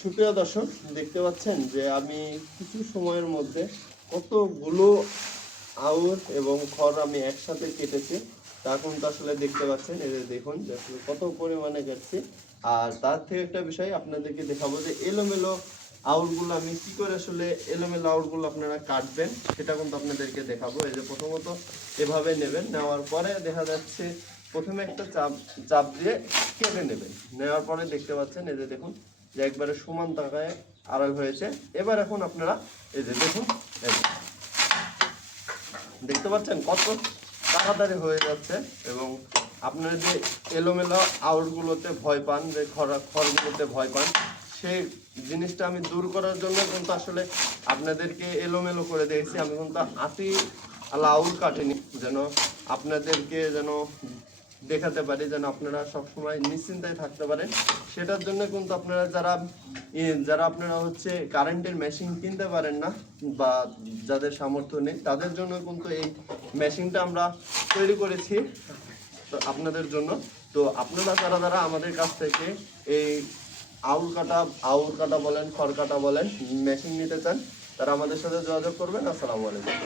সুপ্রিয় দর্শক, দেখতে পাচ্ছেন যে আমি কিছু সময়ের মধ্যে কতগুলো আউর এবং খড় আমি একসাথে কেটেছি। তা কিন্তু আসলে দেখতে পাচ্ছেন, এই যে দেখুন যে আসলে কত পরিমাণে কাটছি। আর তার থেকে একটা বিষয় আপনাদেরকে দেখাবো যে এলোমেলো আউরগুলো আমি কি করে আসলে এলোমেলো আউরগুলো আপনারা কাটবেন, সেটা কিন্তু আপনাদেরকে দেখাবো। এই যে প্রথমত এভাবে নেবেন, নেওয়ার পরে দেখা যাচ্ছে প্রথমে একটা চাপ চাপ দিয়ে কেটে নেবেন। নেওয়ার পরে দেখতে পাচ্ছেন এই যে দেখুন যে একবারে সমান তাকায় আড়াই হয়েছে। এবার এখন আপনারা এই যে দেখুন, এই যে দেখতে পাচ্ছেন কত তাড়াতাড়ি হয়ে যাচ্ছে। এবং আপনারা যে এলোমেলো আউটগুলোতে ভয় পান, যে খড়গুলোতে ভয় পান, সেই জিনিসটা আমি দূর করার জন্য কিন্তু আসলে আপনাদেরকে এলোমেলো করে দিয়েছি। আমি কিন্তু আটি আউল কাটিনি, যেন আপনাদেরকে যেন দেখাতে পারি, যেন আপনারা সবসময় নিশ্চিন্তায় থাকতে পারেন। সেটার জন্য কিন্তু আপনারা যারা আপনারা হচ্ছে কারেন্টের মেশিন কিনতে পারেন না বা যাদের সামর্থ্য নেই, তাদের জন্য কিন্তু এই মেশিনটা আমরা তৈরি করেছি আপনাদের জন্য। তো আপনারা যারা আমাদের কাছ থেকে এই আউল কাটা বলেন, খড় কাটা বলেন মেশিন নিতে চান, তারা আমাদের সাথে যোগাযোগ করবেন। আসসালামু আলাইকুম।